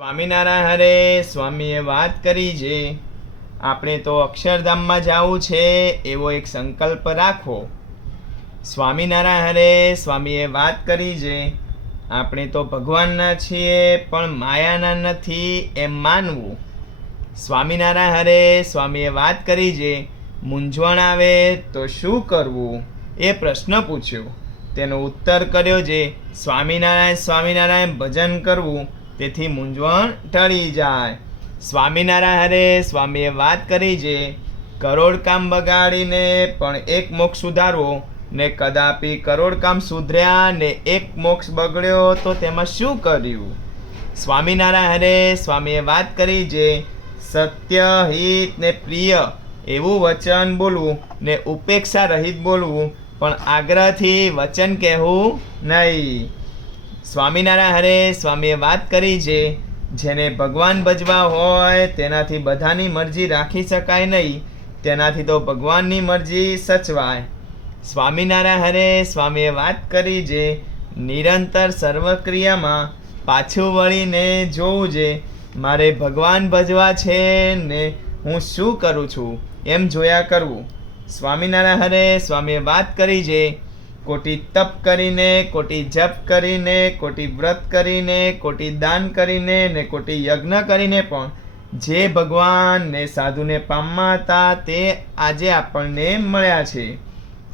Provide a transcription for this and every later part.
સ્વામિનારાયણ હરે, સ્વામીએ વાત કરી છે આપણે તો અક્ષરધામમાં જવું છે, એવો એક સંકલ્પ રાખો. સ્વામિનારાયણ હરે, સ્વામીએ વાત કરી છે આપણે તો ભગવાનના છીએ, પણ માયાના નથી એમ માનવું. સ્વામિનારાયણ હરે, સ્વામીએ વાત કરી છે મૂંઝવણ આવે તો શું કરવું? એ પ્રશ્ન પૂછ્યો. તેનો ઉત્તર કર્યો છે સ્વામિનારાયણ સ્વામિનારાયણ ભજન કરવું. તેથી મૂંઝવણ ટળી જાય. સ્વામિનારાયણ હરે, સ્વામીએ વાત કરી છે કરોડ કામ બગાડીને પણ એક મોક્ષ સુધારવો ને કદાપી કરોડ કામ સુધર્યા ને એક મોક્ષ બગડ્યો તો તેમાં શું કર્યું? સ્વામિનારાયણ હરે, સ્વામીએ વાત કરી છે સત્ય હિત ને પ્રિય એવું વચન બોલવું ને ઉપેક્ષા રહિત બોલવું પણ આગ્રહથી વચન કહેવું નહીં. સ્વામિનારાયણ હરે સ્વામીએ વાત કરી છે જેને ભગવાન ભજવા હોય તેનાથી બધાની મરજી રાખી શકાય નહીં, તેનાથી તો ભગવાનની મરજી સચવાય. સ્વામિનારાયણ હરે સ્વામીએ વાત કરી છે નિરંતર સર્વક્રિયામાં પાછું વળીને જોવું છે મારે ભગવાન ભજવા છે ને હું શું કરું છું, એમ જોયા કરવું. સ્વામિનારાયણ હરે સ્વામીએ વાત કરી છે કોટી તપ કરીને, કોટી જપ કરીને, કોટી વ્રત કરીને, કોટી દાન કરીને ને કોટી યજ્ઞ કરીને પણ જે ભગવાન ને સાધુને પામવા હતા તે આજે આપણને મળ્યા છે.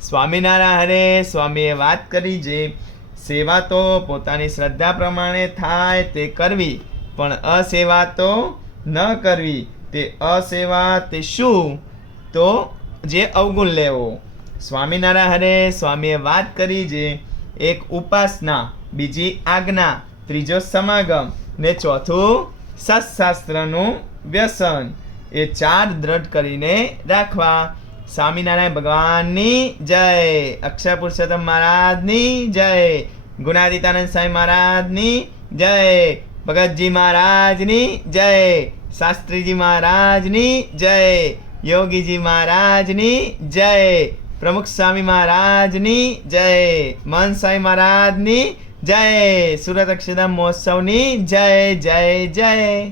સ્વામિનારાયણ હરે, સ્વામીએ વાત કરી જે સેવા તો પોતાની શ્રદ્ધા પ્રમાણે થાય તે કરવી, પણ અસેવા તો ન કરવી. તે અસેવા તે શું? તો જે અવગુણ લેવો. સ્વામિનારાયણ હરે સ્વામીએ વાત કરી છે એક ઉપાસના, બીજી આજ્ઞા, ત્રીજો સમાગમ ને ચોથું સત્શાસ્ત્રનું વ્યસન. એ ચાર દ્રઢ કરીને રાખવા. સ્વામિનારાયણ ભગવાનની જય, અક્ષર પુરુષોત્તમ મહારાજની જય, ગુણાદિતાનંદ સાંઈ મહારાજની જય, ભગતજી મહારાજની જય, શાસ્ત્રીજી મહારાજની જય, યોગીજી મહારાજની જય પ્રમુખ સ્વામી મહારાજની જય મન સ્વામી મહારાજની જય સુરત અક્ષરધામ મહોત્સવની જય જય જય.